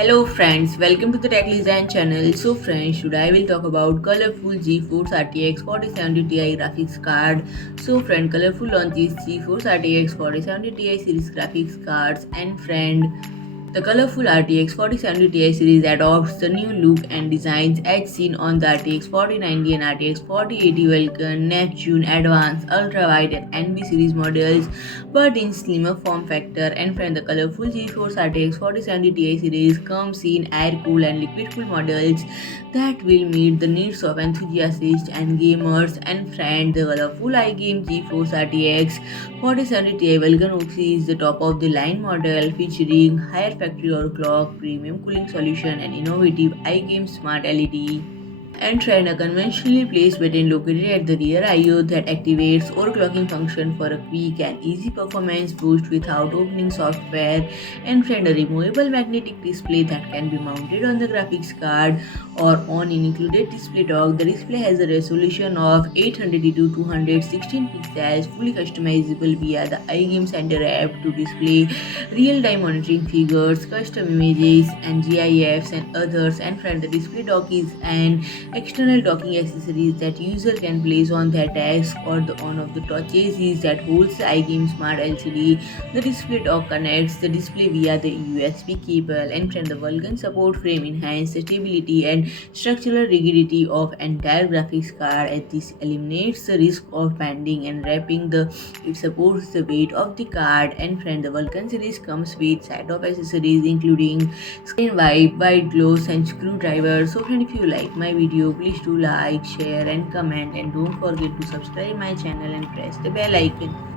Hello friends, welcome to the Tech Design channel. So friends, today I will talk about colorful GeForce RTX 4070 Ti graphics card. So friend, colorful launches GeForce RTX 4070 Ti series graphics cards, and friend, the colorful RTX 4070 Ti series adopts the new look and designs as seen on the RTX 4090 and RTX 4080 Vulcan, Neptune, Advanced, Ultrawide and NB series models, but in slimmer form factor. And from the colorful GeForce RTX 4070 Ti series comes in air-cooled and liquid-cooled models that will meet the needs of enthusiasts and gamers. And friend, the colorful iGame GeForce RTX 4070 Ti Vulcan OC is the top of the line model featuring higher factory overclock, premium cooling solution, and innovative iGame Smart LED. And train a conventionally placed button located at the rear I/O that activates overclocking function for a quick and easy performance boost without opening software. And train a removable magnetic display that can be mounted on the graphics card or on an included display dock. The display has a resolution of 800 to 216 pixels, fully customizable via the iGame Center app to display real-time monitoring figures, custom images, and GIFs and others. And friend, the display dock is an external docking accessories that user can place on their desk, or the on of the touches is that holds the iGame Smart LCD. The display dock connects the display via the USB cable, and from the Vulcan support frame enhance the stability and structural rigidity of entire graphics card, and this eliminates the risk of bending and wrapping. It supports the weight of the card. And friend, the Vulcan series comes with set of accessories including screen wipe, white gloves, and screwdriver. So friend, if you like my video, please do like, share and comment, and don't forget to subscribe my channel and press the bell icon.